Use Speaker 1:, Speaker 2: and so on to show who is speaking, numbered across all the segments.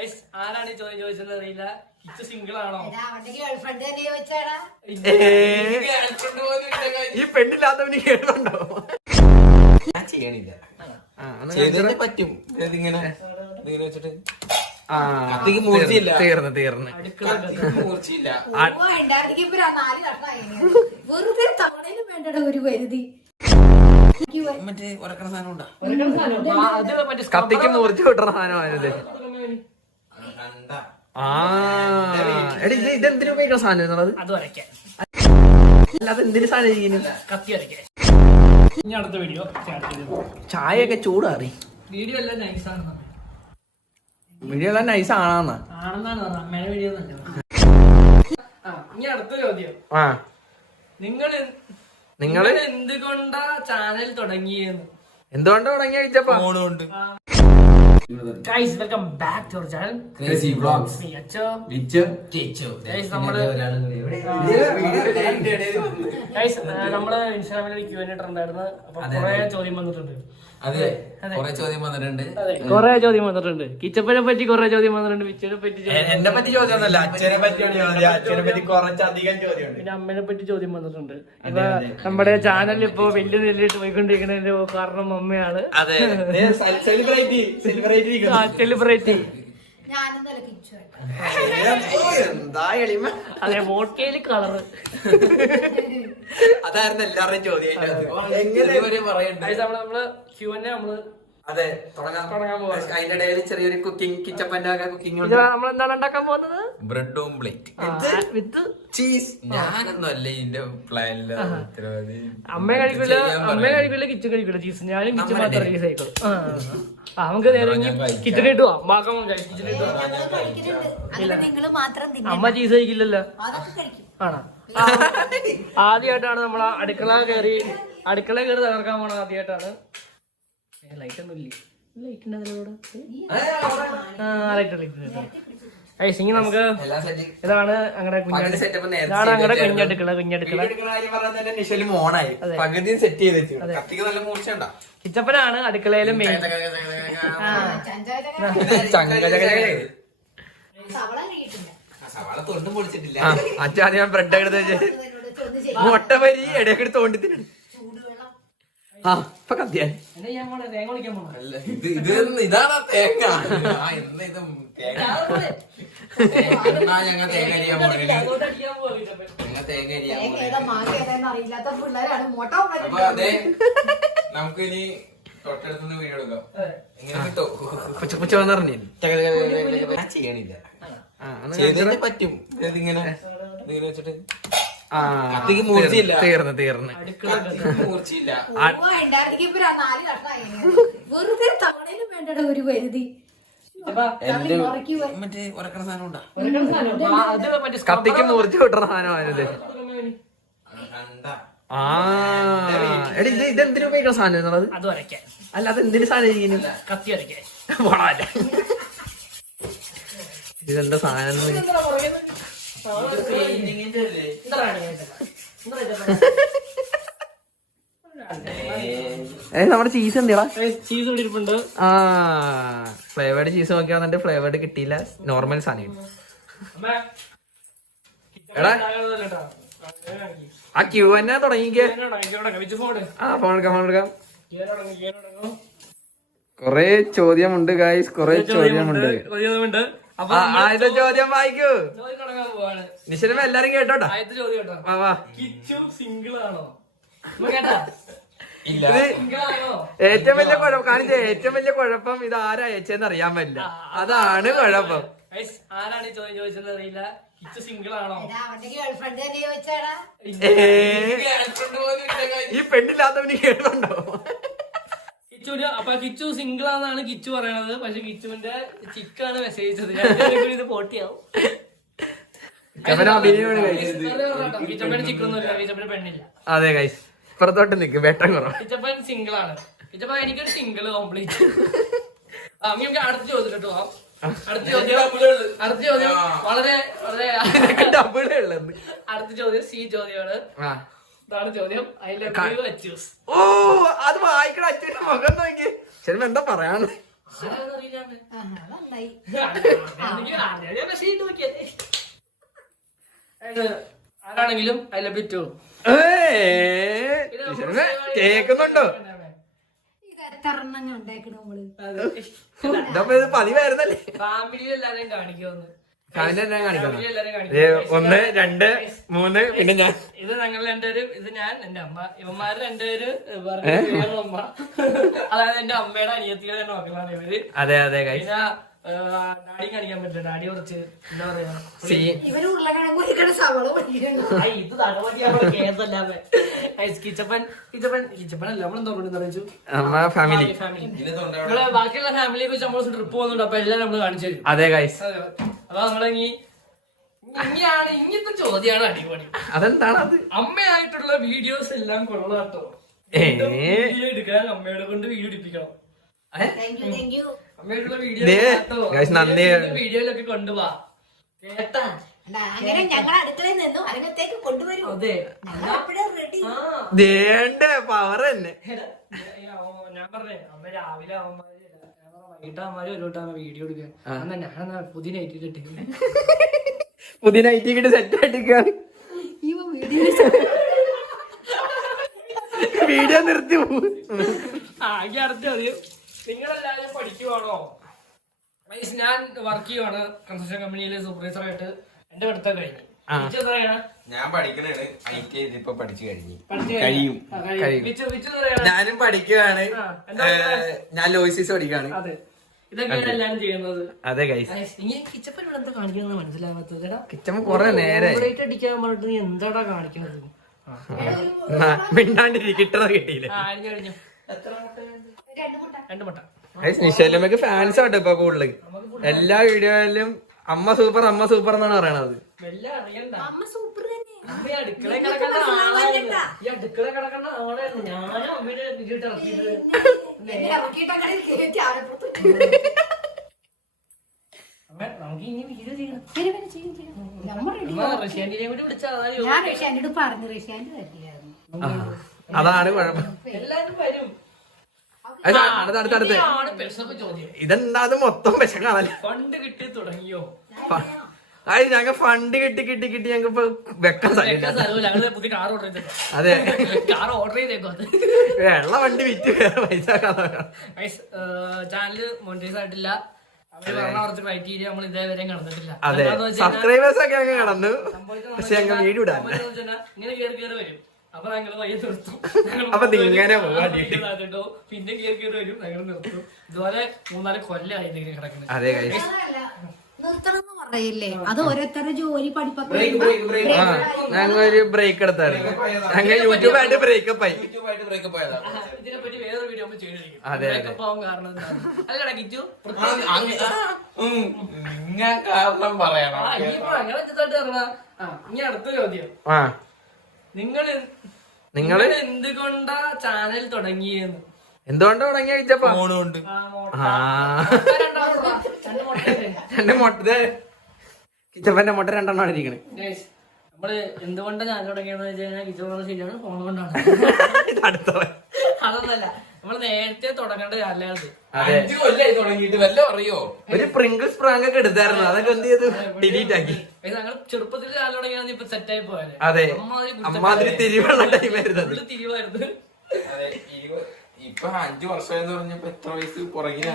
Speaker 1: ആരാണ് ഈ ചോദ്യം ചോദിച്ചത് അറിയില്ല. കിച്ചു സിംഗിൾ ആണോ?
Speaker 2: ഈ പെണ്ണില്ലാത്തവന് കേൾക്കുന്നുണ്ടോ?
Speaker 3: ഞാൻ ചെയ്യണില്ല. ചെയ്തേ പറ്റും. ഇതിങ്ങനെ വെച്ചിട്ട് മൂർച്ചയില്ല.
Speaker 2: തീർന്ന്
Speaker 3: മൂർച്ചയില്ല.
Speaker 4: ഒരു വരുതി
Speaker 3: മറ്റേ ഉറക്കണ സാധനം ഉണ്ടാ.
Speaker 2: കത്തിക്ക് മൂർച്ച കിട്ടണ സാധനമായത്. എടി ഇതെന്തിനു ഉപയോഗിക്കണ സാധനം എന്നുള്ളത്?
Speaker 1: അത് വരയ്ക്കാൻ.
Speaker 2: അല്ലാതെ എന്തിനു സാധനം ചെയ്യുന്നു?
Speaker 1: കത്തി വരയ്ക്കാൻ. ഇനി അടുത്ത വീഡിയോ
Speaker 2: ചായയൊക്കെ ചൂടാറി.
Speaker 1: വീഡിയോ എല്ലാം നൈസാണ്.
Speaker 2: വീഡിയോ എല്ലാം നൈസ് ആണെന്നാ
Speaker 1: ആണെന്നാണ് പറഞ്ഞത്. അമ്മയുടെ വീഡിയോ ഇനി അടുത്ത ചോദ്യം. നിങ്ങൾ എന്തുകൊണ്ടാ ചാനൽ തുടങ്ങിയെന്ന്?
Speaker 2: എന്തുകൊണ്ട് തുടങ്ങിയ ചോദിച്ചപ്പോ
Speaker 1: guys welcome back to our channel
Speaker 3: crazy vlogs.
Speaker 1: നമ്മള് ഇൻസ്റ്റാഗ്രാമിൽ Q&A ഇട്ടിട്ടുണ്ടായിരുന്നു. അപ്പൊ കുറെ ചോദ്യം വന്നിട്ടുണ്ട്. കുറെ ചോദ്യം വന്നിട്ടുണ്ട്. കിച്ചപ്പനെ പറ്റി കുറെ ചോദ്യം വന്നിട്ടുണ്ട്. വിച്ചുവിനെ പറ്റി,
Speaker 2: എന്നെ പറ്റി ചോദ്യമൊന്നുമല്ല, അച്ഛനെ പറ്റിയാണ് ചോദ്യം. അച്ഛനെ പറ്റി കുറച്ചധികം ചോദ്യം.
Speaker 1: പിന്നെ അമ്മനെ പറ്റി ചോദ്യം വന്നിട്ടുണ്ട്. ഇപ്പൊ നമ്മുടെ ചാനൽ ഇപ്പൊ വലിയ നിലയിട്ട് പോയിക്കൊണ്ടിരിക്കുന്നതിന്റെ കാരണം അമ്മയാണ്. സെലിബ്രേറ്റ്. അതെ, വോട്ട്കയില് കളറ്.
Speaker 2: അതായിരുന്നു എല്ലാവരുടെയും ചോദ്യം.
Speaker 1: നമ്മള് Q&A നമ്മള്
Speaker 2: അതെ തുടങ്ങാൻ പോവാ. അതിന്റെ ഇടയിൽ ചെറിയൊരു കുക്കിംഗ്, കിച്ചപ്പന്റെ കുക്കിംഗ്.
Speaker 1: നമ്മൾ എന്താണ് ഉണ്ടാക്കാൻ പോകുന്നത്?
Speaker 3: Bread omelette
Speaker 1: with
Speaker 3: cheese. ഞാനൊന്നും അല്ല ഇതിന്റെ പ്ലാനില്ല.
Speaker 1: അമ്മ കഴിക്കില്ല കിച്ചൺ കഴിക്കില്ല ചീസ്. ഞാനും കിച്ചൺ മാത്രം ചീസ് ആയിക്കോളും. നമുക്ക് നേരെ കിച്ചൺ ഇട്ട് പോവാം. അമ്മ ചീസ് കഴിക്കില്ലല്ലോ. ആണോ? ആദ്യമായിട്ടാണ് നമ്മൾ അടുക്കള കയറി തകർക്കാൻ പോണത്. ആദ്യമായിട്ടാണ്. ലൈറ്റ് ഒന്നും ഇല്ലേ? ലൈറ്റ് ഇനി നമുക്ക് ഇതാണ് ഞങ്ങളുടെ കുഞ്ഞടുക്കള.
Speaker 2: പകുതി സെറ്റ് ചെയ്ത്
Speaker 1: കിച്ചപ്പനാണ് അടുക്കളയിലും മെയിൻ.
Speaker 3: തൊണ്ടും പൊളിച്ചിട്ടില്ല.
Speaker 2: അച്ഛാ ഞാൻ ബ്രെഡ് എടുത്ത് വെച്ച് മുട്ട വരി ഇടയ്ക്ക് എടുത്ത് തോണ്ടി തിന്നു. ഇപ്പൊ കത്തിയാ
Speaker 3: ഇതാണ് തേങ്ങ. ഞങ്ങൾ തേങ്ങ അരിയാൻ പോണേ. തേങ്ങ അരിയാൻ അപ്പൊ അതെ, നമുക്ക് ഇനി തൊട്ടടുത്തുനിന്ന് വീഡിയോ എടുക്കാം. എങ്ങനെ കിട്ടോ?
Speaker 2: പുച്ച വന്ന് പറഞ്ഞു
Speaker 3: ഞാൻ ചെയ്യണില്ല. ചെയ്തേ പറ്റും. ഇതിങ്ങനെ വെച്ചിട്ട് മൂർച്ചയില്ല.
Speaker 2: തീർന്ന്
Speaker 3: മൂർച്ചയില്ല.
Speaker 4: ഒരു വരുതി
Speaker 3: മറ്റേ ഉറക്കണ സാധനം ഉണ്ടാ.
Speaker 2: കത്തിക്ക് മൂർച്ച കിട്ടണ സാധനമായത്. എടി ഇതെന്തിനു ഉപയോഗിക്കണ സാധനം എന്നുള്ളത്?
Speaker 1: അത് വരയ്ക്കാൻ.
Speaker 2: അല്ലാതെ എന്തിനു സാധനം ചെയ്യുന്നു?
Speaker 1: കത്തി വരയ്ക്കാൻ.
Speaker 2: ഇതെന്താ സാധനം? നമ്മുടെ ചീസ് എന്തിടാ?
Speaker 1: ചീസ് ഇവിടെ ഇരിപ്പുണ്ട്.
Speaker 2: ഫ്ലേവേർഡ് ചീസ് നോക്കി വന്നിട്ട് ഫ്ലേവേർഡ് കിട്ടിയില്ല. നോർമൽ സാധനം. എടാ ആ Q&A തുടങ്ങിക്കേ. ഫോൺ എടുക്കാം. കൊറേ ചോദ്യമുണ്ട് ഗൈസ്, കൊറേ ചോദ്യമുണ്ട്. ആദ്യത്തെ ചോദ്യം വായിക്കൂ. നിശ്ചലം എല്ലാരും കേട്ടോട്ടാ.
Speaker 1: കിച്ചു സിംഗിൾ ആണോ?
Speaker 2: ഏറ്റവും വലിയ കുഴപ്പം കാണിച്ച ഏറ്റവും വലിയ കുഴപ്പം ഇത് ആരാ അയച്ചെന്ന് അറിയാൻ പറ്റില്ല. അതാണ് കുഴപ്പം.
Speaker 1: ആരാണ് ഈ ചോദ്യം ചോദിച്ചത് അറിയില്ല. കിച്ചു സിംഗിൾ ആണോ?
Speaker 2: ഈ പെണ്ണില്ലാത്തവന് കേൾക്കുന്നുണ്ടോ?
Speaker 1: കിച്ചുവിന് അപ്പൊ കിച്ചു സിംഗിൾ ആണെന്നാണ് കിച്ചു പറയണത്. പക്ഷെ കിച്ചുവിന്റെ ചിക്കാണ് മെസ്സേജ് ചെയ്തത്. ഇത് പോട്ടിയാവും. കിച്ചപ്പന് ചിക്കൊന്നുമില്ല. കിച്ചപ്പന് പെണ്ണില്ല.
Speaker 2: അതെ ഗൈസ്, പുറത്തോട്ട് നിക്ക്. വെട്ടം കുറവ്.
Speaker 1: കിച്ചപ്പൻ സിംഗിൾ ആണ്. കിച്ചപ്പൻ എനിക്കൊരു സിംഗിൾ കംപ്ലീറ്റ്. നമുക്ക് അടുത്ത ചോദ്യം കേട്ടോ. അടുത്ത ചോദ്യം വളരെ വളരെ
Speaker 2: ഡബിളേ ഉള്ളത്.
Speaker 1: അടുത്ത ചോദ്യം സി ചോദ്യമാണ്. ഇതാണ് ചോദ്യം.
Speaker 2: ഓ അത് വായിക്കണ അച്ഛന്റെ മുഖം നോക്കി. ശരി എന്താ പറയാന്ന്?
Speaker 1: ആരാണെങ്കിലും ഐ ലവ് യു ടു.
Speaker 2: കേക്കുന്നുണ്ടോ? പതിവായിരുന്നല്ലേ?
Speaker 1: ഫാമിലിയിൽ എല്ലാരെയും കാണിക്കുമെന്ന്.
Speaker 2: ഒന്ന്, രണ്ട്, മൂന്ന്, പിന്നെ ഞാൻ.
Speaker 1: ഇത് ഞങ്ങൾ രണ്ടുപേരും, ഇത് ഞാൻ, എന്റെ അമ്മ, ഇവന്മാര് രണ്ടുപേര് അമ്മ. അതായത് എന്റെ അമ്മയുടെ അനിയത്തിയുടെ മക്കളാണ് ഇവര്.
Speaker 2: അതെ അതെ.
Speaker 1: പിന്നെ ഡാഡി കാണിക്കാൻ പറ്റില്ല. ഡാഡി കുറച്ച് എന്താ പറയാ, ഇത് തടവടിയാണ് കേസല്ലാതെ. കിച്ചപ്പൻ അല്ല, നമ്മളെന്തോ അറിയിച്ചു
Speaker 2: ഫാമിലി.
Speaker 1: നമ്മള് ബാക്കിയുള്ള ഫാമിലിയെ കുറിച്ച് നമ്മൾ ട്രിപ്പ് പോകുന്നുണ്ട്. അപ്പൊ എല്ലാം നമ്മള് കാണിച്ചു തരും.
Speaker 2: അതെ ഗൈസ്.
Speaker 1: അപ്പൊ നമ്മളിങ്ങി ഇങ്ങനത്തെ ചോദ്യമാണ് അടിപൊളി.
Speaker 2: അതെന്താണ് അത്?
Speaker 1: അമ്മയായിട്ടുള്ള വീഡിയോസ് എല്ലാം കൊള്ളാട്ടോ. വീഡിയോ എടുക്കാൻ അമ്മയോട് കൊണ്ട് വീഡിയോ എടുപ്പിക്കണം. അമ്മയായിട്ടുള്ള വീഡിയോയിലൊക്കെ കൊണ്ടുപോവാ കേട്ടാ.
Speaker 4: അങ്ങനെ ഞങ്ങൾ അടുക്കളയിൽ നിന്നും അരങ്ങത്തേക്ക് കൊണ്ടുവരും.
Speaker 1: അതെ,
Speaker 2: പവർ തന്നെ.
Speaker 1: ഞാൻ പറഞ്ഞേ അമ്മ രാവിലെ അവന്മാര് വൈകിട്ട് അവന്മാര് ഒരു വട്ടം വീഡിയോ എടുക്കാൻ. അന്നാ ഞാൻ പുതിയ നൈറ്റ് കിട്ടി,
Speaker 2: പുതിയ നൈറ്റ് കിട്ടി സെറ്റ് ആയിട്ടിരിക്കാണ്. വീഡിയോ നിർത്തി
Speaker 1: ആകെ അടുത്ത് മതിയോ. നിങ്ങളെല്ലാരും പഠിക്കുവാണോ? ഞാൻ വർക്ക് ചെയ്യുവാണ് കൺസ്ട്രക്ഷൻ കമ്പനിയിലെ സൂപ്പർവൈസറായിട്ട്. എന്റെ പഠിത്തം കഴിഞ്ഞു.
Speaker 3: ഞാൻ പഠിക്കണാണ് IT ഇപ്പൊ പഠിച്ചു കഴിഞ്ഞു.
Speaker 2: ഞാനും പഠിക്കുകയാണ്. ഞാൻ ലോയിസിസ് പഠിക്കാണ്.
Speaker 1: ഇതൊക്കെയാണ് എല്ലാരും ചെയ്യുന്നത്.
Speaker 2: അതെ ഗൈസ്.
Speaker 1: കിച്ചപ്പൻ ഇവിടെ എന്താ കാണിക്കുന്നത് മനസ്സിലാവാത്തത്?
Speaker 2: കിച്ചപ്പൻ കൊറേ നേരെ
Speaker 1: അടിക്കാൻ പറഞ്ഞിട്ട് നീ എന്താടാ കാണിക്കുന്നത്?
Speaker 2: മിണ്ടാണ്ടിരി കിട്ടണ കിട്ടിയില്ലേ?
Speaker 1: കഴിഞ്ഞു. രണ്ട് മുട്ട.
Speaker 2: നിഷേലമ്മക്ക് ഫാൻസ് ആട്ടോ ഇപ്പൊ കൂടുതല്. എല്ലാ വീഡിയോയിലും അമ്മ സൂപ്പർ എന്നാണ് പറയണത്.
Speaker 4: അമ്മ
Speaker 1: അടുക്കള കിടക്കണ്ട ആളായിരുന്നു. ഈ അടുക്കള കിടക്കണ്ട ആളായിരുന്നു. ഞാനും അമ്മയുടെ വീട്ടിൽ ഇറക്കിയത്. നമുക്ക് ഇനി വീഡിയോ ചെയ്യണം. റഷ്യാൻഡിനെ കൂടി വിളിച്ചാൽ
Speaker 2: അതാണ് കുഴപ്പം.
Speaker 1: എല്ലാരും വരും.
Speaker 2: ഇതെന്താ മൊത്തം വിശക്കാണല്ലേ?
Speaker 1: ഫണ്ട് കിട്ടി തുടങ്ങിയോ?
Speaker 2: അത് ഞങ്ങ ഫണ്ട് കിട്ടി ഞങ്ങൾക്ക് ഇപ്പൊ വെക്കാൻ
Speaker 1: ഞങ്ങള് പുതിയ കാർ ഓർഡർ ചെയ്തേക്കോ.
Speaker 2: അതെ,
Speaker 1: കാർ ഓർഡർ ചെയ്തേക്കോ. അത്
Speaker 2: വെള്ള വണ്ടി വിറ്റ് വേറെ പൈസ.
Speaker 1: ചാനല് മോണിറ്റൈസ് ആയിട്ടില്ല. അവര് പറഞ്ഞ കുറച്ച് ക്രൈറ്റീരിയ നമ്മൾ ഇതേവരെയും കടന്നിട്ടില്ല.
Speaker 2: അതെ, സബ്സ്ക്രൈബേഴ്സ് ഒക്കെ അങ്ങ് കടന്നു. പക്ഷെ ഞങ്ങൾ വീഡിയോ ഇടാൻ
Speaker 1: ഇങ്ങനെ കേറി വരും. അപ്പൊ ഞങ്ങള് വയ്യ നിർത്തും.
Speaker 2: അപ്പൊ ഇങ്ങനെ
Speaker 1: പിന്നെ കേറി വരും, ഞങ്ങൾ നിർത്തും. ഇതുപോലെ 3-4 കൊല്ലമായി ഇതിങ്ങനെ കിടക്കുന്നത്.
Speaker 2: അതെ,
Speaker 4: നിർത്തണം പറയില്ലേ? അത് ഓരോരുത്തരുടെ ജോലി പഠിപ്പൊക്കെ
Speaker 2: ഞങ്ങളൊരു ബ്രേക്ക് എടുത്തായിരുന്നു. ഞങ്ങൾ യൂട്യൂബായിട്ട് ബ്രേക്കപ്പ് ആയി.
Speaker 1: ഇതിനെപ്പറ്റി വേറൊരു വീഡിയോ നമ്മൾ ചെയ്തിരിക്കും.
Speaker 2: അതെ,
Speaker 1: ബ്രേക്കപ്പ് ആവാൻ കാരണം അല്ലടാ കിച്ചു
Speaker 3: കാരണം പറയണം.
Speaker 1: അങ്ങനെ പറഞ്ഞ. ഇനി അടുത്ത ചോദ്യം, നിങ്ങള് എന്തുകൊണ്ടാ ചാനൽ തുടങ്ങിയെന്ന്?
Speaker 2: എന്തുകൊണ്ടാ തുടങ്ങിയ ചോദിച്ചപ്പോ കിച്ചപ്പന്റെ മുട്ട 2 ഇരിക്കണേ.
Speaker 1: നമ്മള് എന്തുകൊണ്ടാ ചാനൽ തുടങ്ങിയെന്ന് വെച്ച് കഴിഞ്ഞാൽ കിച്ചു പറഞ്ഞത് ശരിയാണ്, ഫോൺ കൊണ്ടാണ്. അതൊന്നല്ല, നമ്മള് നേരത്തെ തുടങ്ങേണ്ട ചാനലാണത്.
Speaker 3: 5 കൊല്ലായി തുടങ്ങിയിട്ട് വല്ല അറിയോ?
Speaker 2: ഒരു പ്രിങ്കിൾസ് പ്രാങ്ക് ഒക്കെ എടുത്തായിരുന്നു, അതൊക്കെ എന്ത് ചെയ്തു? ഡിലീറ്റ് ആക്കി.
Speaker 1: ഞങ്ങൾ ചെറുപ്പത്തിൽ ചാനൽ തുടങ്ങിയാണ് ഇപ്പൊ സെറ്റായി പോയത്.
Speaker 2: അതെ, അമ്മാതിരി തിരിവുള്ള ടൈമായിരുന്നു.
Speaker 1: തിരിവായിരുന്നു.
Speaker 3: ഇപ്പൊ 5 വർഷം എന്ന് പറഞ്ഞപ്പോ എത്ര വയസ്സ് പുറകിനാ?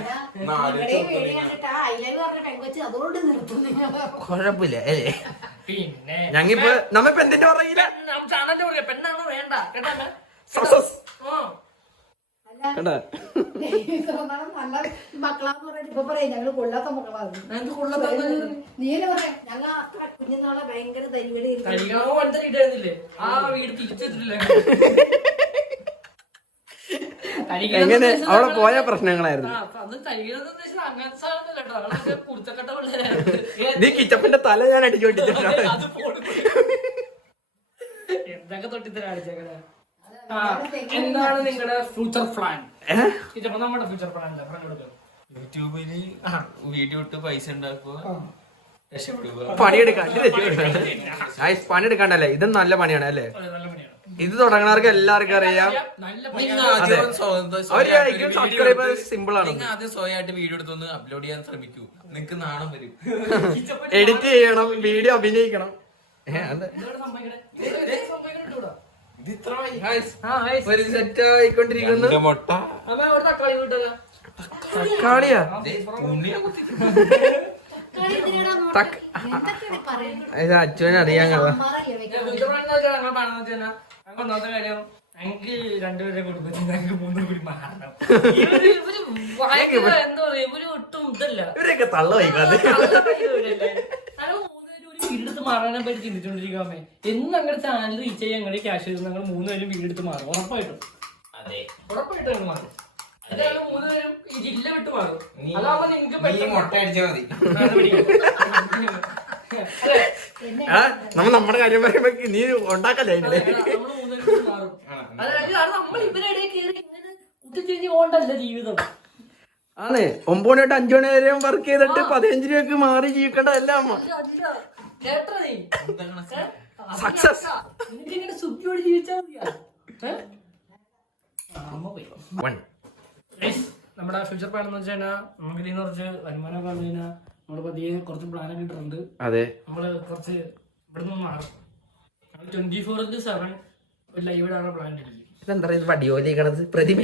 Speaker 2: കുഴപ്പമില്ല അല്ലേ?
Speaker 1: പിന്നെ
Speaker 2: ഞങ്ങിപ്പോ നമ്മിപ്പോ എന്തിന്റെ പറയില്ല,
Speaker 1: ചാനലിന്റെ പറയാ പെണ്ണാണോ വേണ്ട കേട്ടാ.
Speaker 4: മക്കളാന്ന് പറഞ്ഞിട്ട് ഇപ്പൊ പറയാം ഞങ്ങള് കൊള്ളാത്ത മക്കളാണ്. നീല പറയാം ഞങ്ങൾ അത്ര കുഞ്ഞുനാളെ ഭയങ്കര തരിവടി.
Speaker 1: ആ വീട് തിരിച്ചെത്തിട്ടില്ല.
Speaker 2: എങ്ങനെ അവിടെ പോയ പ്രശ്നങ്ങളായിരുന്നു. നീ കിച്ചപ്പന്റെ തല ഞാൻ അടിച്ചു പൊട്ടിച്ചിട്ടുണ്ട്.
Speaker 1: എന്തൊക്കെ തൊട്ടിത്തരാ അടിച്ചേക്കണ. എന്താണ് നിങ്ങളുടെ ഫ്യൂച്ചർ പ്ലാൻ? നമ്മുടെ ഫ്യൂച്ചർ പ്ലാൻ
Speaker 3: യൂട്യൂബില് വീഡിയോ ഇട്ട് പൈസ ഉണ്ടാക്കുക,
Speaker 2: പണിയെടുക്കാണ്ടല്ലേ? ഇത് നല്ല പണിയാണ് അല്ലേ?
Speaker 1: നല്ല പണിയാണ്.
Speaker 2: ഇത് തുടങ്ങണവർക്ക് എല്ലാവർക്കും അറിയാം.
Speaker 1: നല്ല
Speaker 3: നിങ്ങൾ
Speaker 2: അതെ.
Speaker 3: ആദ്യം
Speaker 2: സബ്സ്ക്രൈബേഴ്സ് സിമ്പിൾ ആണ്.
Speaker 3: നിങ്ങൾ ആദ്യം സ്വയമായിട്ട് വീഡിയോ എടുത്തൊന്ന് അപ്ലോഡ് ചെയ്യാൻ ശ്രമിക്കൂ. നിങ്ങക്ക് നാണം വരും.
Speaker 2: എഡിറ്റ് ചെയ്യണം, വീഡിയോ അഭിനയിക്കണം. അത്
Speaker 3: ഇത് ഇത്ര മതി.
Speaker 2: ഒരു സെറ്റ് ആയിക്കൊണ്ടിരിക്കുന്നു.
Speaker 3: രണ്ട് മുട്ട
Speaker 1: തക്കാളി വിട്ടതാ.
Speaker 2: തക്കാളിയാ
Speaker 3: ഉണ്ണിയെ കുത്തിട്ട്.
Speaker 4: എന്തൊക്കെയാണ് പറയുന്നത്?
Speaker 2: ഇത് അച്ഛനെ അറിയാൻ കഥ.
Speaker 1: ഒന്നാമത്തെ കാര്യം ഞങ്ങക്ക് രണ്ടുപേരെ കുടുംബത്തിൽ ഞങ്ങൾക്ക് 3 കൂടി മാറണം. എന്താ പറയാ ഇവര് ഒട്ടും ഇതല്ല
Speaker 2: ഇവരൊക്കെ തള്ള വൈകാതെ
Speaker 1: വീടെടുത്ത് മാറാനെ പറ്റി ചിന്തിച്ചോണ്ടിരിക്കാമേ. എന്ന് ഞങ്ങളുടെ ചാനൽ റീച്ച് ചെയ്യാൻ ഞങ്ങളുടെ ക്യാഷ് ചെയ്ത് ഞങ്ങൾ 3 പേരും വീടെടുത്ത് മാറും. ഉറപ്പായിട്ടും ഉറപ്പായിട്ടും ഞങ്ങൾ മാറും. അത് ഞങ്ങൾ 3 പേരും ഈ ജില്ല വിട്ട് മാറും. അതാവുമ്പോ നിങ്ങക്ക്
Speaker 3: നീ മുട്ട അടിച്ചാ മതി.
Speaker 1: അതെ
Speaker 2: നമ്മ നമ്മുടെ കാര്യം പറയുമ്പോ നീ ഉണ്ടാക്കല്ലേ അതിന്റെ
Speaker 1: നമ്മള് 3 പേരും വിട്ട് മാറും. അതായത് അത് നമ്മൾ ഇവരുടെ കയറി ഇങ്ങനെ കുത്തിത്തിരിഞ്ഞ് പോകണ്ടല്ല ജീവിതം.
Speaker 2: ആണ് 9 മണി തൊട്ട് 5 മണി വരെ വർക്ക് ചെയ്തിട്ട് 15 രൂപക്ക് മാറി ജീവിക്കേണ്ടതല്ല അമ്മ.
Speaker 1: കേട്ടോ നീ
Speaker 2: Success.
Speaker 1: നിനക്ക് ഇങ്ങനെ സുഖിയോട് ജീവിച്ചാൽ മതിയാ. അമ്മ പോയി. നമ്മുടെ ഫ്യൂച്ചർ പ്ലാൻ എന്ന് വെച്ചാൽ നമുക്ക് ഇതിന് കുറച്ച് വരുമാനമൊക്കെ വന്നു കഴിഞ്ഞാൽ നമ്മള് പതിയെ കുറച്ച് പ്ലാനൊക്കെ ഇട്ടിട്ടുണ്ട്.
Speaker 2: അതെ,
Speaker 1: നമ്മള് കുറച്ച് ഇവിടെ നിന്ന് മാറും. 24/7 ഒരു ലൈവ് ഇടാനുള്ള പ്ലാൻ ഇട്ടിരിക്കും.
Speaker 2: ഇതെന്താ ഇത് വടിയോലിക്കണത് പ്രതിമ?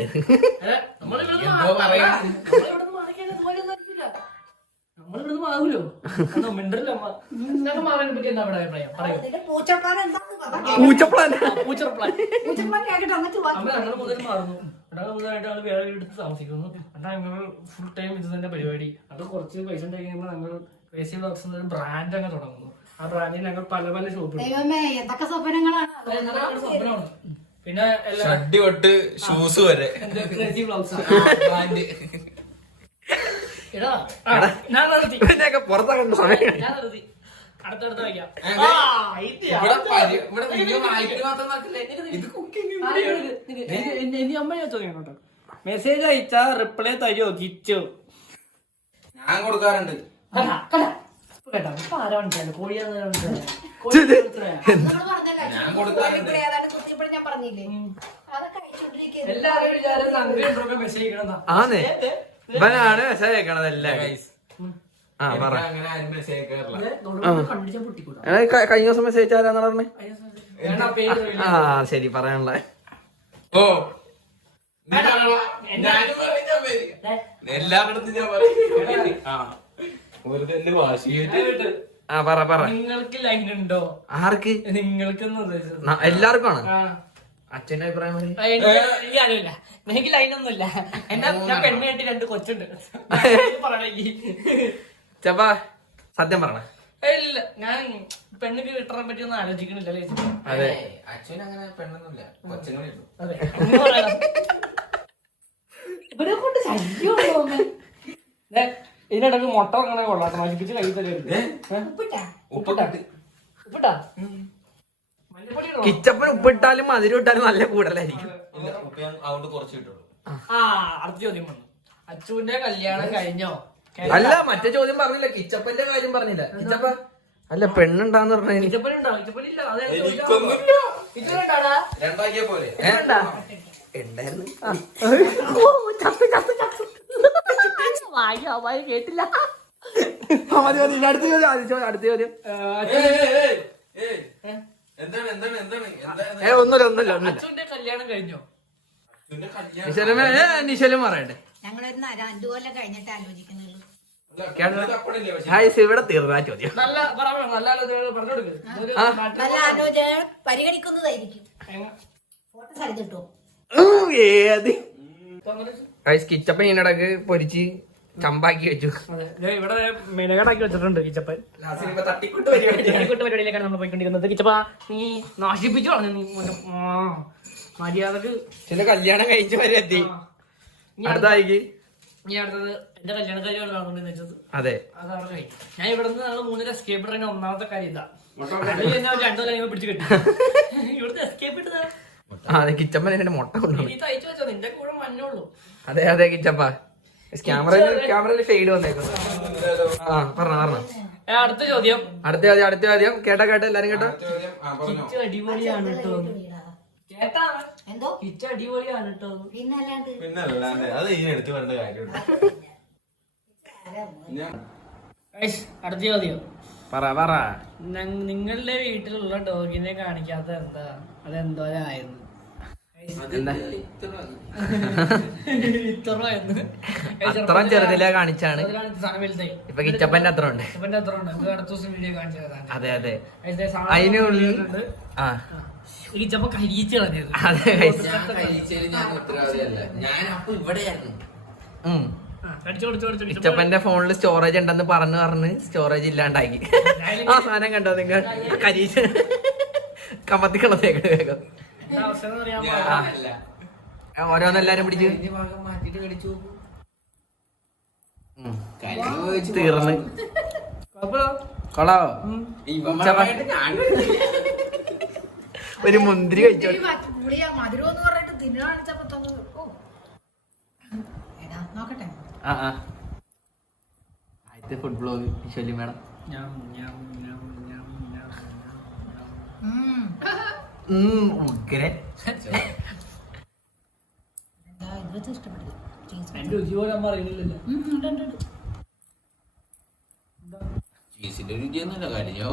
Speaker 1: നമ്മളിവിടുന്ന് മാറൂലോ. മിണ്ടല്ലോ അമ്മ. നിങ്ങൾക്ക് മാറാനെ പറ്റി എന്താ അവിടെ അഭിപ്രായം? പറയൂ.
Speaker 4: നിന്റെ പൂച്ചപ്ലാൻ എന്താന്ന് പറ.
Speaker 2: പൂച്ചപ്ലാൻ
Speaker 1: ഫ്യൂച്ചർ പ്ലാൻ
Speaker 4: പൂച്ചപ്ലാൻ കേട്ടിട്ട് എന്നിട്ട് വാ.
Speaker 1: അമ്മ ഞങ്ങൾ മുതൽ മാറുന്നു. മുതലായിട്ട് ഞങ്ങൾ വേറെ വീടെടുത്ത് താമസിക്കുന്നു. എന്നിട്ട് ഞങ്ങൾ ഫുൾ ടൈം ഇത് തന്നെ പരിപാടി. അത് കുറച്ച് പൈസ ഉണ്ടാക്കി കഴിയുമ്പോൾ ഞങ്ങൾ ക്രേസി വ്ളോഗ്സ് എന്നൊരു ബ്രാൻഡ് അങ്ങ് തുടങ്ങുന്നു. ആ ബ്രാൻഡിൽ ഞങ്ങൾ പല പല ഷോപ്പ്
Speaker 4: ദൈവമേ എന്തൊക്കെ സ്വപ്നങ്ങളാണ്.
Speaker 1: സ്വപ്നമാണ്. പിന്നെ എല്ലാ
Speaker 3: ഷഡ്ഡി തൊട്ട് ഷൂസ് വരെ
Speaker 1: ക്രേസി വ്ളോഗ്സ്
Speaker 3: ബ്രാൻഡ്.
Speaker 1: എടാ ഞാൻ നിർത്തി.
Speaker 2: ഇതിന്റെയൊക്കെ പുറത്താക്കേണ്ട സമയം.
Speaker 1: ഞാൻ നിർത്തി. അടുത്തടുത്ത് വയ്ക്കാം.
Speaker 3: ഇവിടെ വീഡിയോ വായിക്കൽ മാത്രം നടക്കില്ലേ? ഇത് കുക്കിംഗ്.
Speaker 1: ഇനി അമ്മ ഞാൻ ചോദിക്കണം കേട്ടോ. മെസ്സേജ് അയച്ചാ റിപ്ലൈ തരുമോ തിരിച്ചോ?
Speaker 3: ഞാൻ കൊടുക്കാറുണ്ട്.
Speaker 1: കേട്ടോ ഇപ്പൊ ആരാ മനസ്സിലായി? കോഴിയാന്ന്
Speaker 4: നമ്മള് പറഞ്ഞല്ലോ,
Speaker 3: ഞാൻ കൊടുക്കാറുണ്ട്.
Speaker 4: ഇവിടെ ഏതാണ്ട് കുത്തിയപ്പോഴും ഞാൻ പറഞ്ഞില്ലേ, അതൊക്കെ അയച്ചോണ്ടിരിക്കുന്നു.
Speaker 1: എല്ലാവരും വിചാരം നന്ദി മെസ്സേജ് അയക്കണമെന്നാ.
Speaker 2: ആന്നേ ഇവനാണ് മെസ്സേജ് അയക്കണതല്ലേ. ആ പറ.
Speaker 3: അങ്ങനെ ആരും മെസ്സേജ് അയക്കാറില്ല.
Speaker 1: കണ്ടിച്ചാ പൊട്ടിക്കൂടാ.
Speaker 2: കഴിഞ്ഞ ദിവസം മെസ്സേജ് അയച്ചാരാന്ന് പറഞ്ഞേ?
Speaker 1: വേണ്ട പേര്
Speaker 2: ആ ശരി പറയാനുള്ള.
Speaker 3: ഓ നീ പറയണോ? ഞാനും പറഞ്ഞ പേര്. എല്ലാവരുടെ ഞാൻ പറയും. ആ വെറുതെ എന്നെ വാശി കേട്ട്.
Speaker 2: ആ പറ പറ.
Speaker 1: നിങ്ങൾക്ക് ലൈൻ ഉണ്ടോ?
Speaker 2: ആർക്ക്?
Speaker 1: നിങ്ങൾക്ക്
Speaker 2: എല്ലാവർക്കും ആണ്. അച്ഛന്റെ അഭിപ്രായം പറയ്.
Speaker 1: എനിക്കറിയില്ല. എനിക്ക് ലൈനൊന്നുമില്ല. എന്നാ ഞാൻ പെണ്ണ് കെട്ടി 2 കൊച്ചുണ്ട്. പറയണേ
Speaker 2: ചപ്പാ സത്യം പറഞ്ഞ.
Speaker 1: ഇല്ല ഞാൻ പെണ്ണ് കിട്ടാൻ പറ്റി ഒന്നും ആലോചിക്കണില്ല.
Speaker 2: അതെ
Speaker 3: അച്ഛൻ അങ്ങനെ പെണ്ണൊന്നുമില്ല, കൊച്ചുങ്ങളേ ഉള്ളൂ.
Speaker 1: അതെ ഇവരെ കൊണ്ട് ശല്യമുണ്ടോ? ഇതിനിടക്ക് മുട്ട അങ്ങനെ കൊള്ളാട്ടോ. നശിപ്പിച്ച് കൈ തരുന്നത്.
Speaker 4: ഉപ്പിട്ടാ?
Speaker 3: ഉപ്പൊക്കെ
Speaker 1: ഉപ്പിട്ടാ മഞ്ഞപ്പൊടി ഇടണോ?
Speaker 2: കിച്ചപ്പൻ ഉപ്പിട്ടാലും മധുരം ഇട്ടാലും നല്ല കൂടുതലായിരിക്കും.
Speaker 3: ഇല്ല, ഉപ്പ് ഞാൻ അതുകൊണ്ട് കുറച്ച് കിട്ടുള്ളൂ.
Speaker 1: അടുത്ത ചോദ്യം വന്നു. അച്ചുവിന്റെ കല്യാണം കഴിഞ്ഞോ?
Speaker 2: അല്ല മറ്റേ ചോദ്യം പറഞ്ഞില്ല, കിച്ചപ്പന്റെ കാര്യം പറഞ്ഞില്ല. കിച്ചപ്പ അല്ല പെണ്ണുണ്ടാന്ന് പറഞ്ഞ
Speaker 1: ഇച്ചപ്പനുണ്ടോ? ഇച്ചപ്പനില്ല. അതെ
Speaker 3: എനിക്കൊന്നുമില്ല.
Speaker 1: ഇച്ചപ്പനുണ്ടാടാ?
Speaker 3: രണ്ടാക്കിയ പോലെ
Speaker 2: ഉണ്ടായിരുന്നു.
Speaker 1: കേട്ടില്ല.
Speaker 2: അടുത്ത ചോദ്യം അടുത്ത ചോദ്യം.
Speaker 3: എന്താണ് എന്താണ് എന്താണ് എന്താ
Speaker 2: ഒന്നുമില്ല.
Speaker 1: അച്ചുവിന്റെ കല്യാണം കഴിഞ്ഞോ?
Speaker 3: ഇതിന്റെ കല്യാണം
Speaker 2: നിശലും പറയട്ടെ.
Speaker 4: ഞങ്ങളൊരു 2 കൊല്ലം കഴിഞ്ഞിട്ട് ആലോചിക്കുന്നുള്ളൂ.
Speaker 3: തപ്പണില്ലേ? പക്ഷെ
Speaker 2: ഹായ്സ് ഇവിടെ തീർന്നാ ചോദ്യം.
Speaker 1: നല്ല നല്ല ആലോചനകൾ പറഞ്ഞു കൊടുക്ക്.
Speaker 4: നല്ല ആലോചന പരിഗണിക്കുന്നതായിരിക്കും. ഫോട്ടോ സ്ഥലത്ത് കിട്ടുമോ?
Speaker 2: ഏത് കിച്ചപ്പൻ ഇതിനിടക്ക് പൊരിച്ച് ചമ്പാക്കി വെച്ചു.
Speaker 1: ഇവിടെ മെനകടാക്കി വെച്ചിട്ടുണ്ട് കിച്ചപ്പൻ.
Speaker 2: തട്ടിക്കൂട്ട്
Speaker 1: തട്ടിക്കൂട്ട് പരിപാടിയിലേക്കാണ് നമ്മൾ പോയിക്കൊണ്ടിരിക്കുന്നത്. കിച്ചപ്പ നീ നാശിപ്പിച്ചു കളഞ്ഞു. നീ മര്യാദക്ക്
Speaker 2: ചില കല്യാണം കഴിച്ച വരെ എത്തി. അടുത്തായിക്ക്
Speaker 1: ഇനി അടുത്തത് എന്റെ കല്യാണക്കാരിയാണ് കാണുന്നത് വെച്ചത്.
Speaker 2: അതെ
Speaker 1: അതവിടെ കഴിഞ്ഞു. ഞാൻ ഇവിടെ നിന്ന് ഞങ്ങൾ 3 എസ്കേപ്പ് ഇടുന്ന ഒന്നാമത്തെ കാര്യം ഇതാ. 2 കൊല്ലം പിടിച്ചു കെട്ടി ഇവിടുത്തെ എസ്കേപ്പ് ഇട്ടതാ.
Speaker 2: അതെ കിച്ചപ്പൻ എന്റെ മുട്ട കൊണ്ടുപോയി.
Speaker 1: നീ തയ്ച്ചു വെച്ചോ. നിന്റെ കൂടെ മഞ്ഞുള്ളൂ.
Speaker 2: അതെ കിച്ചപ്പ ക്യാമറയിൽ ഫെയ്ഡ് വന്നേക്കുന്നു. ആ പറഞ്ഞ
Speaker 1: അടുത്ത ചോദ്യം.
Speaker 2: അടുത്ത ചോദ്യം കേട്ടോ എല്ലാരും കേട്ടോ.
Speaker 3: ചോദ്യം പറഞ്ഞോ.
Speaker 1: കിച്ചു അടിപൊളിയാണ് കേട്ടോ. കേട്ടാ
Speaker 4: എന്തോ
Speaker 1: കിച്ച അടിപൊളിയാണ് കേട്ടോ.
Speaker 4: പിന്നെ അല്ലാണ്ട്
Speaker 3: പിന്നെ അല്ലാണ്ട് അത് ഇനി എടുത്തു വേണ്ട കാര്യമുണ്ട്.
Speaker 1: ഗൈസ്, അടുത്ത ചോദ്യം.
Speaker 2: പറ
Speaker 1: നിങ്ങളുടെ വീട്ടിലുള്ള ഡോഗിനെ കാണിക്കാത്ത എന്താ? അതെന്തോരായിരുന്നു?
Speaker 2: എന്താ
Speaker 1: ഇത്രയായിരുന്നു.
Speaker 2: അത്രയും ചെറുതിലെ കാണിച്ചാണ്.
Speaker 1: സാധനം വലുതായി.
Speaker 2: ഇപ്പൊ കിച്ചപ്പന്റെ അത്ര ഉണ്ട്.
Speaker 1: ഇവന്റെ അത്ര ഉണ്ട്. ഇത് അടുത്ത ദിവസം വീഡിയോ കാണിച്ചതാണ്.
Speaker 2: അതെ അതെ
Speaker 1: ഗൈസ്, സാധനം
Speaker 2: അതിനുള്ളിൽ
Speaker 1: ഉണ്ട്.
Speaker 2: ആ
Speaker 1: കിച്ചപ്പ കരിയിച്ച് കളഞ്ഞത്.
Speaker 2: അതെ guys.
Speaker 3: ഞാൻ ഉത്തരവാദിയല്ല, ഞാൻ അപ്പൊ ഇവിടെയായിരുന്നു.
Speaker 2: ഉം.
Speaker 1: കടിച്ചു കൊടുത്തു
Speaker 2: കിച്ചപ്പന്റെ ഫോണിൽ സ്റ്റോറേജ് ഉണ്ടെന്ന് പറഞ്ഞ് സ്റ്റോറേജ് ഇല്ലാണ്ടാക്കി. ആ സാധനം കണ്ടോ നിങ്ങൾ? കരീച്ച് കമത്തിക്കളത്തേക്ക് വേഗം
Speaker 1: അവസ്ഥ അറിയാൻ
Speaker 3: ഞാനല്ല.
Speaker 2: ഓരോന്നെല്ലാരും പിടിച്ചു
Speaker 3: ഇതിന്റെ ഭാഗം മാറ്റിട്ട് കടിച്ചു.
Speaker 2: തീർന്ന് കൊളാവോ?
Speaker 3: ഇവന്മാരായിട്ട് ഞാൻ
Speaker 2: ഒരു മുന്തിരി കഴിച്ചോ.
Speaker 4: പുളിയാ മധുരം എന്ന് പറഞ്ഞിട്ട് തിന്നാണിച്ചപ്പോ തന്നത്. ഓ എടാ നോക്കട്ടെ.
Speaker 2: ആദ്യത്തെ ഫുഡ് ബ്ലോഗ് ശല്യം വേണം. ഉഗ്രൻ.
Speaker 4: ഇത് ഇഷ്ടപ്പെട്ടില്ല.
Speaker 1: എന്റെ രുചി പോലും അമ്മ അറിയുന്നില്ലല്ലോ.
Speaker 3: ചീസിന്റെ രുചിയൊന്നുമില്ല കരിഞ്ഞോ.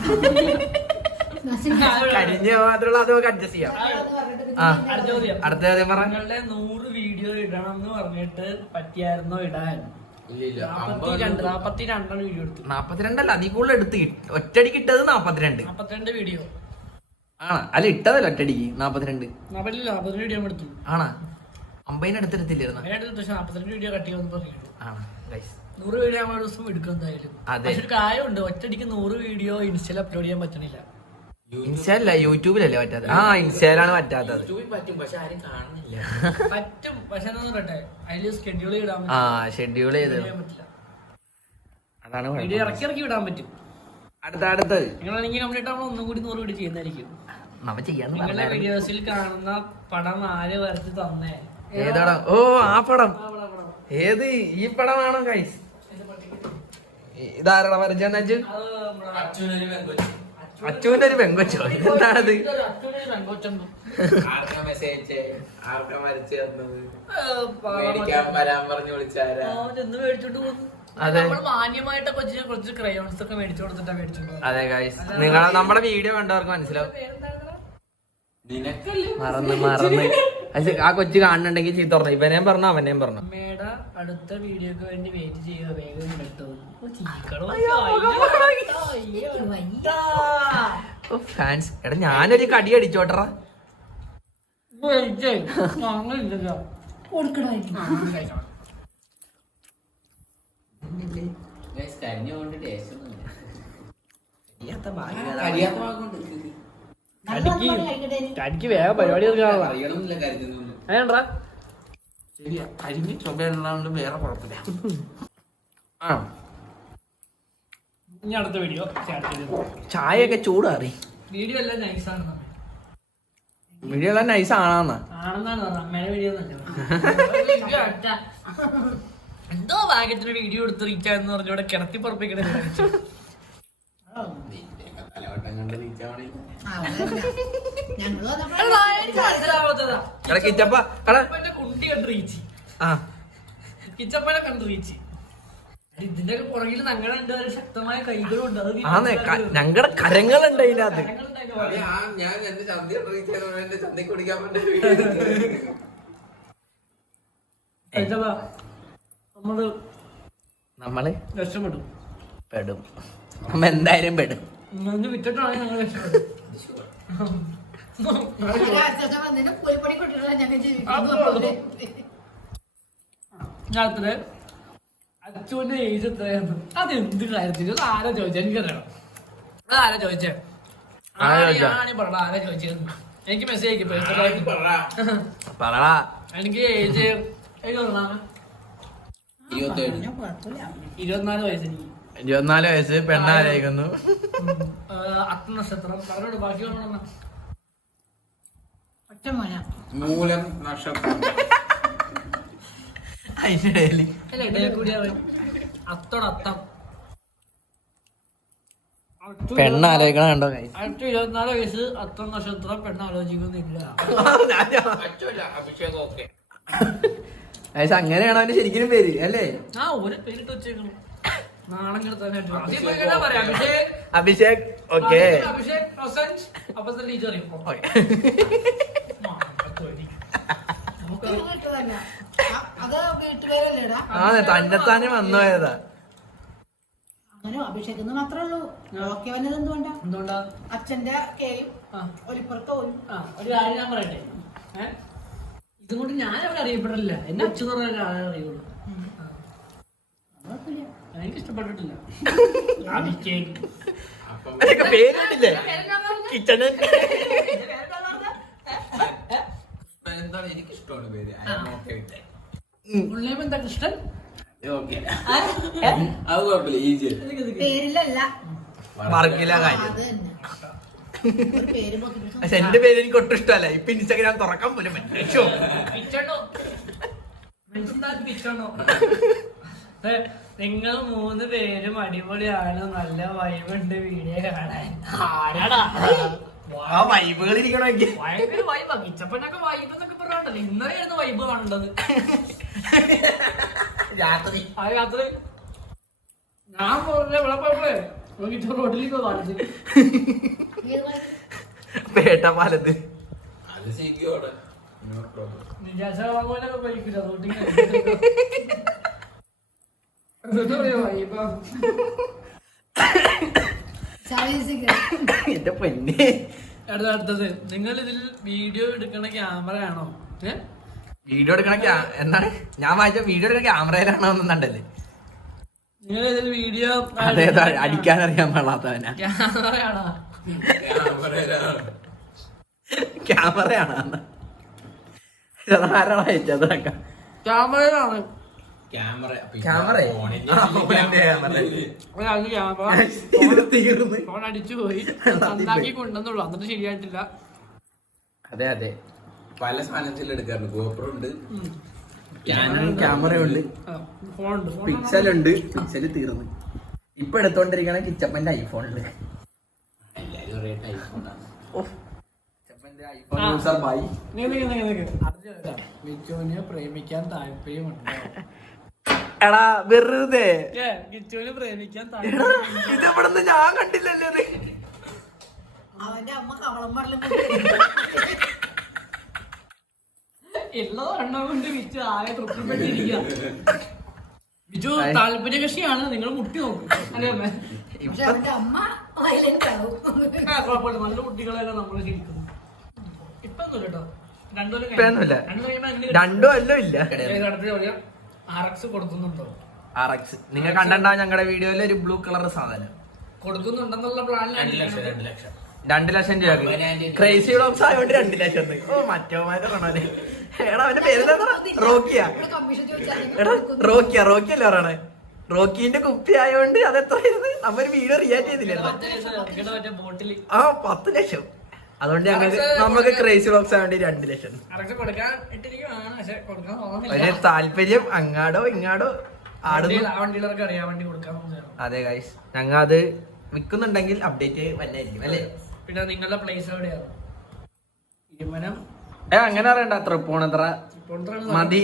Speaker 2: കരിഞ്ഞ മാത്രമുള്ള അത് നമുക്ക് അഡ്ജസ്റ്റ് ചെയ്യാം.
Speaker 1: അടുത്ത ചോദ്യം.
Speaker 2: അടുത്ത ചോദ്യം പറ.
Speaker 1: നിങ്ങളുടെ 100 വീഡിയോ ഇടണം എന്ന് പറഞ്ഞിട്ട് പറ്റിയായിരുന്നോ ഇടാൻ?
Speaker 3: ഇല്ല
Speaker 1: 42 വീഡിയോ എടുത്തു.
Speaker 2: 42 അതിൽ കൂടുതൽ എടുത്ത് ഒറ്റടിക്ക് ഇട്ടത് 42.
Speaker 1: 42 വീഡിയോ
Speaker 2: ആണോ? അല്ല ഇട്ടതല്ല ഒറ്റടിക്ക് 42.
Speaker 1: 40 വീഡിയോ എടുത്തു.
Speaker 2: ആണാ? 50 എടുത്തിരുത്തില്ലായിരുന്നു.
Speaker 1: അതിനടുത്ത് 42 വീഡിയോ കട്ട് ചെയ്യുമെന്ന് പറഞ്ഞു.
Speaker 2: ആണോ ഗൈസ്?
Speaker 1: 100 വീഡിയോ നമ്മൾ ദിവസം എടുക്കും എന്തായാലും.
Speaker 2: അതെ.
Speaker 1: പക്ഷെ ഒരു കാര്യമുണ്ട്, ഒറ്റടിക്ക് 100 വീഡിയോ ഇൻസ്റ്റയിൽ അപ്ലോഡ് ചെയ്യാൻ പറ്റണില്ല.
Speaker 2: ഇൻസ്റ്റല്ല യൂട്യൂബിലല്ലേ പറ്റാത്തത്? ആ ഇൻസ്റ്റയിലാണ് പറ്റാത്തത്.
Speaker 3: യൂട്യൂബിൽ പറ്റും, പക്ഷെ ആരും കാണുന്നില്ല.
Speaker 1: പറ്റും, പക്ഷെ എന്താ പറയട്ടെ, അതില് ഷെഡ്യൂൾ ഇടാൻ
Speaker 2: ആ ഷെഡ്യൂൾ ചെയ്ത്
Speaker 1: പറ്റില്ല.
Speaker 2: അതാണ്
Speaker 1: വീഡിയോ ഇറക്കി വിടാൻ പറ്റും.
Speaker 2: അടുത്തത്
Speaker 1: നിങ്ങളാണെങ്കിൽ കംപ്ലീറ്റ് ആവുമ്പോൾ ഒന്നും കൂടി 100 വീഡിയോ ചെയ്യുന്നതായിരിക്കും.
Speaker 2: നമ്മ ചെയ്യാന്ന്
Speaker 1: നിങ്ങളുടെ
Speaker 2: പറഞ്ഞായിരുന്നു.
Speaker 1: വീഡിയോസിൽ കാണുന്ന പടം ആര് വരച്ച് തന്നേ?
Speaker 2: ഏതാടാ? ഓ ആ പടം. ഏത്? ഈ പടമാണോ ഗൈസ്? ഇതാരടാ വരച്ചെന്നു?
Speaker 1: അത് നമ്മുടെ
Speaker 3: അച്ഛനൊരു പെങ്കൊച്ച്.
Speaker 2: അച്ചുവിന്റെ ഒരു പെങ്കൊച്ചോ? എന്താണത്?
Speaker 1: അച്ഛനൊരു പെങ്കൊച്ചുണ്ട്.
Speaker 3: ആർക്കാ മെസ്സേജ് അയച്ചേ? ആർക്കാ വരച്ച് തന്നത്? മേടിക്കാൻ വരാൻ പറഞ്ഞു വിളിച്ചാരാ?
Speaker 1: ചെന്ന് മേടിച്ചോണ്ട് പോകുന്നു.
Speaker 2: അതെ.
Speaker 1: നമ്മള് മാന്യമായിട്ട് കൊച്ചിനെ കുറച്ച് ക്രയോൺസ് ഒക്കെ മേടിച്ചു കൊടുത്തിട്ടാ മേടിച്ചോണ്ട് പോകുന്നത്.
Speaker 2: അതെ ഗൈസ്, നിങ്ങൾ നമ്മുടെ വീഡിയോ കണ്ടവർക്ക് മനസ്സിലാവും.
Speaker 3: നിനക്കല്ലേ
Speaker 2: മറന്ന് അത് ആ കൊച്ചു കാണുന്നുണ്ടെങ്കിൽ ചീത്ത പറഞ്ഞു. ഇവനെയും പറഞ്ഞു അവനെയും പറഞ്ഞു.
Speaker 1: അമ്മയുടെ അടുത്ത വീഡിയോക്ക് വേണ്ടി വെയിറ്റ് ചെയ്യുക, വേഗം കേട്ടോ.
Speaker 2: ഫാൻസ് എടാ ഞാനൊരു കടി അടിച്ചോട്ടറാ.
Speaker 3: കരിഞ്ഞുകൊണ്ട് ടേസ്റ്റ് ഒന്നുമില്ല.
Speaker 1: തനിക്ക് വേഗം പരിപാടി തീർക്കാനുള്ള
Speaker 3: അറിയണമെന്നില്ല കരിഞ്ഞൊന്നും.
Speaker 1: വേണ്ടാ.
Speaker 2: ശരിയാ, കരിഞ്ഞ് ചുമയുള്ളതുകൊണ്ട് വേറെ കുഴപ്പമില്ല. ആ
Speaker 1: ഇനി അടുത്ത വീഡിയോ സ്റ്റാർട്ട് ചെയ്തു.
Speaker 2: ചായയൊക്കെ ചൂടാറി.
Speaker 1: വീഡിയോ എല്ലാം നൈസാണ്.
Speaker 2: വീഡിയോ എല്ലാം നൈസ് ആണെന്നാ
Speaker 1: ആണെന്നാണ് പറഞ്ഞത്. അമ്മയുടെ വീഡിയോ എന്തോ ഭാഗ്യത്തിന് വീഡിയോ എടുത്ത് റീച്ചാന്ന് പറഞ്ഞ ഇവിടെ കിടത്തി പുറപ്പിക്കണേ.
Speaker 3: തലവട്ടം കണ്ട് നീച്ചാവണേ.
Speaker 4: ഞങ്ങള്
Speaker 1: മനസ്സിലാവാത്തതാ.
Speaker 2: എടാ കിച്ചപ്പ എടാ
Speaker 1: കിച്ചപ്പന്റെ കുണ്ടി കണ്ട് റീച്ച്.
Speaker 2: ആ
Speaker 1: കിച്ചപ്പനെ കണ്ട് റീച്ച്. ഇതിന്റെ ഒക്കെ പുറകിൽ ഞങ്ങളുടെ ശക്തമായ കൈകളുണ്ട്. അത്
Speaker 2: ആന്നേ ഞങ്ങളുടെ കരങ്ങളുണ്ട് അതിനകത്ത്.
Speaker 3: അത് ഞാൻ എന്റെ ചന്തി എന്റെ ചന്തയ്ക്ക് കുടിക്കാൻ
Speaker 2: നമ്മള്
Speaker 1: രക്ഷപ്പെടും.
Speaker 2: പെടും. നമ്മ എന്തായാലും പെടും.
Speaker 1: വിറ്റിട്ടാണ് ഞങ്ങൾ രക്ഷപ്പെടും.
Speaker 4: കൂലിപ്പണി കൊണ്ടിട്ടുള്ള ഞങ്ങൾ ജീവിക്കുന്നു.
Speaker 1: ഞാനത്ര അച്ഛന്റെ ഏജ് എത്രയാണ്? അത് എന്ത് കാര്യത്തിൽ? അത് ആരാ ചോദിച്ചത്? എനിക്കറിയണം. അത് ആരാ ചോദിച്ചേ? പറഞ്ഞ ആരാ ചോദിച്ചത്? എനിക്ക് മെസ്സേജ് അയക്കും.
Speaker 2: പറടാ.
Speaker 1: എനിക്ക് ഏജ് 24 വയസ്സ്. എനിക്ക്
Speaker 2: 24 വയസ്സ്. പെണ്ണാരായിരിക്കുന്നു.
Speaker 1: അത്ത നക്ഷത്രം. പറഞ്ഞോട് ബാക്കി പറഞ്ഞ
Speaker 4: ഒറ്റ മോന
Speaker 3: മൂലം നക്ഷത്രം.
Speaker 2: അതിന്റെ ഇടയില്
Speaker 1: അല്ല ഇടയിൽ കൂടി അത്തോടത്തം.
Speaker 2: പെണ്ണാലോചിക്കണ കണ്ടോ
Speaker 1: അടുത്ത 24 വയസ്സ് അത്ര നക്ഷത്രം പെണ്ണാലോചിക്കുന്നില്ല.
Speaker 3: അഭിഷേകം ഓക്കെ.
Speaker 2: അങ്ങനെയാണോ അവന്റെ ശരിക്കും പേര് അല്ലേ?
Speaker 1: ഒരു പേരിട്ട് വെച്ചേക്കണം. നാണം കിടത്താനായിട്ട് പറയാം.
Speaker 2: അഭിഷേക്. ഓക്കെ.
Speaker 1: അഭിഷേക് പ്രസന്റ്. അപ്പൊ ടീച്ചർ
Speaker 4: അത് വീട്ടുപേരല്ലേടാ.
Speaker 2: തന്നെത്താനെ വന്നു പോയതാ.
Speaker 4: അങ്ങനെ അഭിഷേക് മാത്രമേ ഉള്ളൂ. ഓക്കെ വന്നത് എന്തുകൊണ്ടാ?
Speaker 1: എന്തുകൊണ്ടാ?
Speaker 4: അച്ഛന്റെ കേയും ഒലിപ്പുറത്ത് പോയി.
Speaker 1: ഒരു കാര്യം ഞാൻ പറയട്ടെ, ഇതുകൊണ്ട് ഞാൻ അവിടെ അറിയപ്പെടില്ല. എന്നെ അച്ഛൻ പറഞ്ഞ ഒരാളെ അറിയുള്ളൂ. എനിക്ക് ഇഷ്ടപ്പെട്ടിട്ടില്ല.
Speaker 2: പേരിട്ടില്ലേ കിച്ചണൻ?
Speaker 3: എന്താണ് എനിക്ക് ഇഷ്ടമാണ് പേര്.
Speaker 1: ഉള്ളേം എന്താ കൃഷ്ണൻ?
Speaker 3: അത് കുഴപ്പമില്ല, ഈസി.
Speaker 4: പേരിലല്ല
Speaker 2: മറക്കില്ല കാര്യം.
Speaker 4: അത് തന്നെ ഒരു പേര്
Speaker 2: പക്ഷെ എന്റെ പേര് എനിക്ക് ഒട്ടും ഇഷ്ടമല്ല. ഇപ്പൊ ഇൻസ്റ്റാഗ്രാം തുറക്കാൻ പോലും പറ്റില്ല.
Speaker 1: നിങ്ങൾ 3 പേരും അടിപൊളിയാണ്. നല്ല വൈബുണ്ട് വീഡിയോ കാണാൻ. ആരാടാ
Speaker 2: ആ വൈബുകൾ ഇരിക്കണമെങ്കിൽ
Speaker 1: ഭയങ്കര വൈബാ. കിച്ചപ്പനൊക്കെ വൈബ് എന്നൊക്കെ പറഞ്ഞിട്ടല്ലേ ഇന്നലെയായിരുന്നു വൈബ് കണ്ടത്.
Speaker 2: രാത്രി
Speaker 1: ഞാൻ ഇവിടെ പോയപ്പോഴേ റോഡിലേക്ക് കാണിച്ചു.
Speaker 2: പേട്ടപാലത്ത്
Speaker 3: അത് ശരിയോടെ
Speaker 1: നിജാശാവാങ്ങോലൊക്കെ പോയിരിക്കില്ല റോഡിൽ.
Speaker 2: എന്റെ പൊന്നെ.
Speaker 1: അടുത്തത്, നിങ്ങൾ ഇതിൽ വീഡിയോ എടുക്കണ ക്യാമറ ആണോ?
Speaker 2: വീഡിയോ എടുക്കണ എന്താണ് ഞാൻ വായിച്ച വീഡിയോ എടുക്കണ ക്യാമറയിലാണോ എന്നുണ്ടല്ലേ?
Speaker 1: നിങ്ങൾ ഇതിൽ വീഡിയോ
Speaker 2: അതേതാ അടിക്കാനറിയാൻ പാടാത്തവനാ?
Speaker 1: ക്യാമറയാണോ?
Speaker 2: ക്യാമറയാണോ? ആരാണ് അയച്ചതൊക്കെ?
Speaker 1: ക്യാമറയിലാണ്. ഫോൺ അടിച്ചു പോയി, നന്നാക്കി കൊണ്ടുവന്നുള്ളൂ. എന്നിട്ട് ശരിയായിട്ടില്ല.
Speaker 2: അതെ അതെ,
Speaker 3: പല സാധനത്തിൽ എടുക്കാറുണ്ട്. ഗോപ്രോ ഉണ്ട്,
Speaker 2: ക്യാമറയുണ്ട്, പിക്സലുണ്ട്. പിക്സല് തീർന്നു. ഇപ്പൊ എടുത്തോണ്ടിരിക്കണ കിച്ചപ്പന്റെ ഐഫോണില്.
Speaker 3: എല്ലാരും ഒരേ ഐഫോണാണ്.
Speaker 1: ഗിച്ചുവിനെ പ്രേമിക്കാൻ താല്പര്യമുണ്ട്.
Speaker 2: എടാ വെറുതെ
Speaker 1: ഗിച്ചുവിനെ പ്രേമിക്കാൻ
Speaker 2: ഇതെവിടുന്ന് ഞാൻ കണ്ടില്ലല്ലോ.
Speaker 4: അവന്റെ അമ്മ കവളം പറഞ്ഞു
Speaker 1: എല്ലാ എണ്ണം കൊണ്ട് വിച്ചു ആകെ തൃപ്തിപ്പെട്ടിരിക്കുക. ബിജു താല്പര്യ കക്ഷിയാണ്. നിങ്ങൾ മുട്ടി നോക്കും അല്ലേ അമ്മ?
Speaker 4: പക്ഷെ അവന്റെ അമ്മ വയലന്റ് ആവും.
Speaker 1: കുഴപ്പമില്ല, നല്ല കുട്ടികളെല്ലാം നമ്മൾ ശരിക്കും. ഇപ്പൊ കേട്ടോ 2 കൊല്ലം
Speaker 2: രണ്ടും അല്ലോ ഇല്ല.
Speaker 1: RX കൊടുക്കുന്നുണ്ടോ?
Speaker 2: RX നിങ്ങൾ കണ്ടിട്ടുണ്ടാവും ഞങ്ങളുടെ വീഡിയോയില് ഒരു ബ്ലൂ കളർ സാധനം
Speaker 1: കൊടുക്കുന്നുണ്ടെന്നുള്ള പ്ലാനിലാണ്.
Speaker 2: 2 ലക്ഷം രൂപ. ക്രേസി വ്ളോഗ്സ് ആയതുകൊണ്ട് 2 ലക്ഷം. ഓ മറ്റോമാരെ പറഞ്ഞേ. എടാ അവന്റെ പേര് റോക്കിയ. എടാ റോക്കിയല്ലേ പറയണേ? റോക്കിന്റെ കുപ്പി ആയതുകൊണ്ട് അത് എത്ര നമ്മൊരു വീഡിയോ റിയാക്ട് ചെയ്തില്ല. 10 ലക്ഷം. അതുകൊണ്ട് ഞങ്ങൾക്ക് നമുക്ക് ക്രേസി വ്ളോഗ്സ് ആയതുകൊണ്ട് 2 ലക്ഷം. അതിന് താല്പര്യം അങ്ങാടോ ഇങ്ങാടോ അതെ ഗൈസ്, ഞങ്ങ അത് വിൽക്കുന്നുണ്ടെങ്കിൽ അപ്ഡേറ്റ് വന്നായിരിക്കും അല്ലേ?
Speaker 1: പിന്നെ നിങ്ങളുടെ പ്ലേസ് എവിടെയാണ്? ഇരുമനം.
Speaker 2: അങ്ങനെ അറിയണ്ട. തൃപ്പൂണിത്തറ മതി.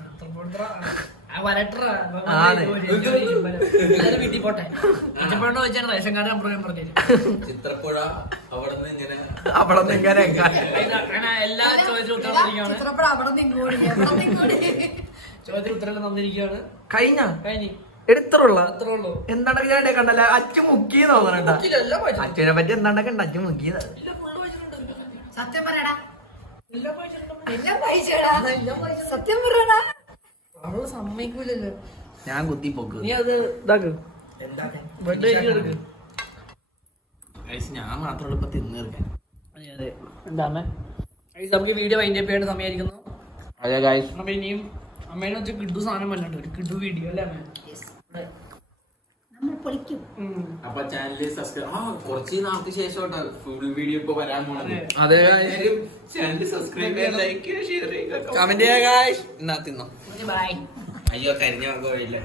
Speaker 1: വീട്ടിൽ പോട്ടെ. കിച്ചപ്പണ്ണ വെച്ചാണ് റേഷൻ കാർഡ് നമ്പർ പറഞ്ഞു.
Speaker 3: ചിത്രപ്പുഴ അവിടെ
Speaker 2: നിന്ന് ഇങ്ങനെ
Speaker 1: എല്ലാ ചോദ്യത്തിന് ഉത്തരം തന്നിരിക്കുകയാണ്. ചോദ്യത്തിന് ഉത്തരം തന്നിരിക്കുകയാണ്.
Speaker 2: കഴിഞ്ഞ എടുത്തുള്ള എന്താണ് ഞാൻ കണ്ടല്ല. അച്ഛൻ മുക്കി തോന്നണ. അച്ഛനെ പറ്റി എന്താണ്ടൊക്കെ ഉണ്ട്. അച്ഛൻ മുക്കിയത്.
Speaker 4: സത്യം പറയടാ. സത്യം പറയടാ.
Speaker 1: അവള് സമ്മതിക്കൂലല്ലോ.
Speaker 2: ഞാൻ കുത്തി പോക്ക്.
Speaker 1: നീ അത് ഇതാക്ക്.
Speaker 2: ഞാൻ മാത്രമേ ഇപ്പൊ തിന്നു തീർക്കാൻ.
Speaker 1: നമുക്ക് വീഡിയോ വൈൻഡ് അപ്പ് ചെയ്യേണ്ട സമയമായിരിക്കുന്നു.
Speaker 2: അതെ ഗൈസ്,
Speaker 1: അപ്പൊ ഇനിയും അമ്മേനെ വെച്ച് കിഡു സാധനം വന്നിട്ടുണ്ട്. ഒരു കിഡു വീഡിയോ അല്ലേ അമ്മ?
Speaker 4: നമ്മൾ പൊളിക്കും.
Speaker 3: അപ്പൊ ചാനലിൽ സബ്സ്ക്രൈബ് കുറച്ച് നാൾക്ക് ശേഷം ഫുൾ വീഡിയോ ഇപ്പൊ വരാൻ പോണത്.
Speaker 2: അതെ
Speaker 3: ചാനൽ സബ്സ്ക്രൈബ് ചെയ്യാൻ, ലൈക്ക് ചെയ്യുക, ഷെയർ ചെയ്യുക,
Speaker 2: കമന്റ് ചെയ്യുക ഗൈസ്. എന്നാ തിന്നോ.
Speaker 1: ബൈ.
Speaker 3: അയ്യോ കരിഞ്ഞ